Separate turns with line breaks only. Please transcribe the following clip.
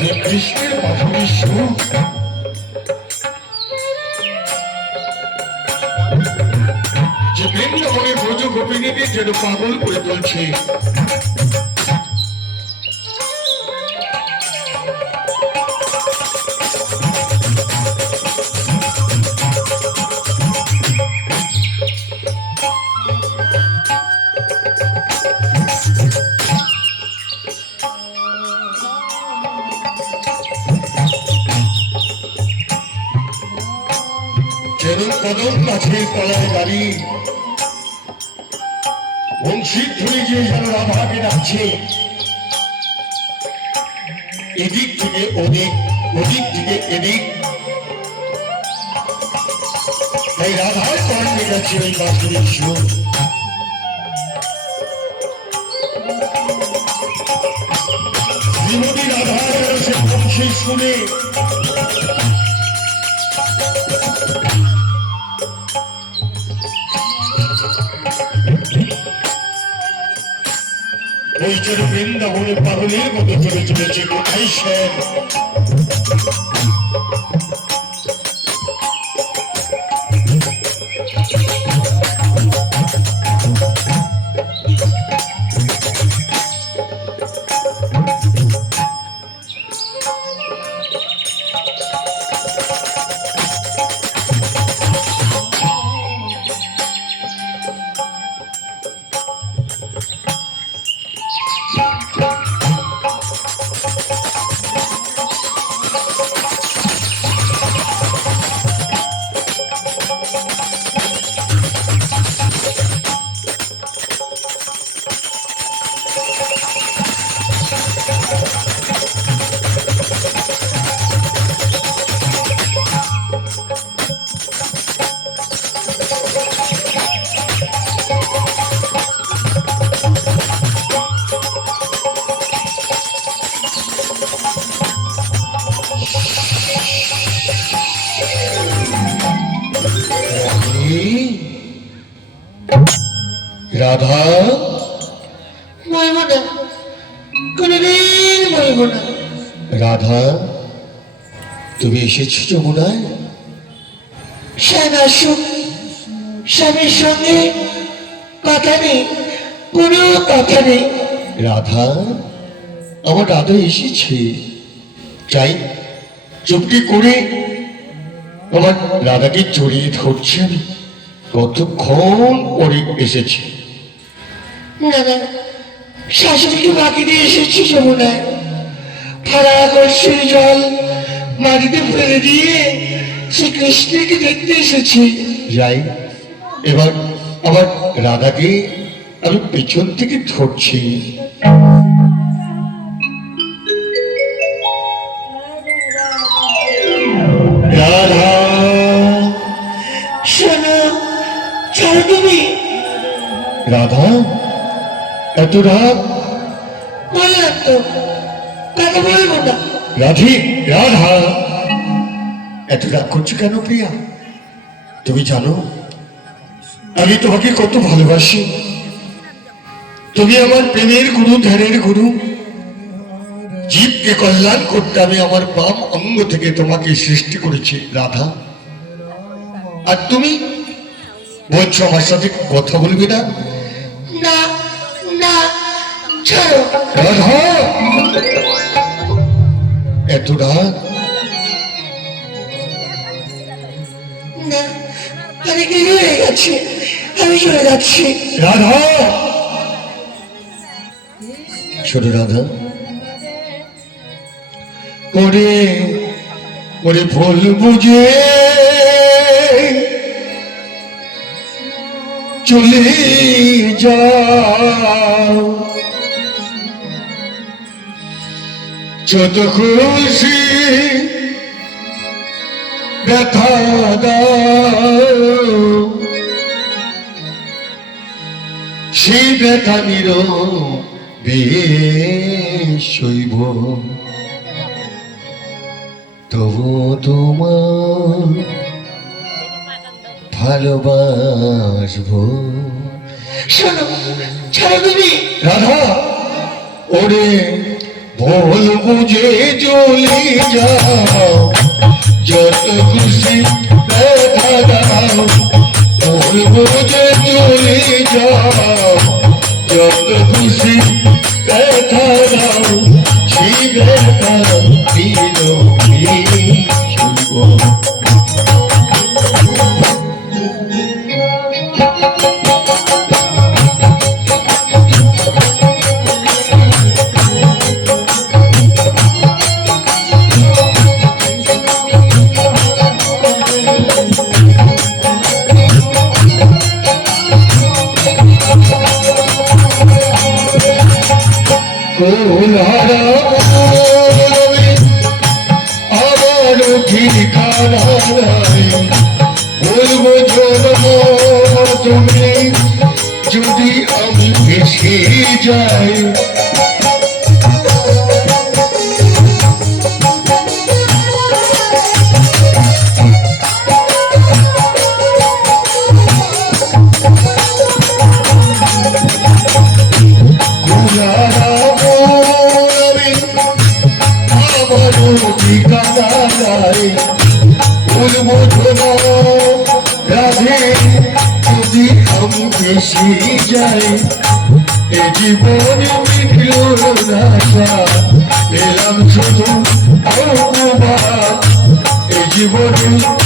মাধুরী সুর। যে বৃন্দাবনের ব্রজ গোপিনীদের যেন পাগল করে তুলছে। কদম গাছের তলায় দাঁড়িয়ে বংশীর যে যেন রাধাকে ডাকছে এদিক থেকে ওদিক ওদিক থেকে এদিক। তাই রাধার কর্মে গেছে ওই বাসুরের সুর। শ্রীমতী রাধা যেন সে বংশী শুনে জন্য বৃন্দাবনের পাগলের মতো চলে চলেছে কোথায় রাধা।
মরব না কোনোদিন না
রাধা তুমি এসেছ যমুনায়?
স্বামী আসুক স্বামীর সঙ্গে কথা নেই কোনো কথা নেই।
রাধা আমার রাধা এসেছে। চাই চুপটি করে আমার রাধাকে জড়িয়ে ধরছি আমি। কতক্ষণ পরে এসেছি?
না শাশুড়িকে বাকি দিয়ে এসেছি যমুনায় ফাড়া কলসির জল মাটিতে ফেলে দিয়ে শ্রীকৃষ্ণকে দেখতে এসেছি।
যাই এবার আমার রাধাকে আমি পেছন থেকে ধরছি।
ছাড়ো তুমি
রাধা এত রাত?
বললাম তো কথা বলব না?
রাধি রাধা। এত রাগ করছ কেন প্রিয়া? তুমি জানো আমি তোমাকে কত ভালোবাসি। তুমি আমার প্রেমের গুরু ধ্যানের গুরু। জীবকে কল্যাণ করতে আমি আমার বাম অঙ্গ থেকে তোমাকে সৃষ্টি করেছি রাধা। আর তুমি? বলছো আমার সাথে কথা বলবি না?
না না ছাড়ো।
রাধা এত
না হয়ে গেছি? আমি চলে যাচ্ছি।
রাধা। ছোট রাধা। ওরে ভুল বুঝে চলে যাও। যত খুশি ব্যথা দাও। সেই ব্যথা নির শৈব তবু তোমার ভালোবাসবো।
শোনো ছাড়ো
রাধা, ওরে ভুল বুঝে চলে যাও। যত খুশি দেখা দাও ভুল বুঝে চলে যাও। যত খুশি দেখা দাও সেই দেখা কোলারা হারা আমার ঠিকানা বলব জন্ম তুমি যদি আমি ভেসে যাই জন্ম রাধে যদি আমি ভেসে যাই এ জীবনে মিটল না এলাম শুধু জীবনে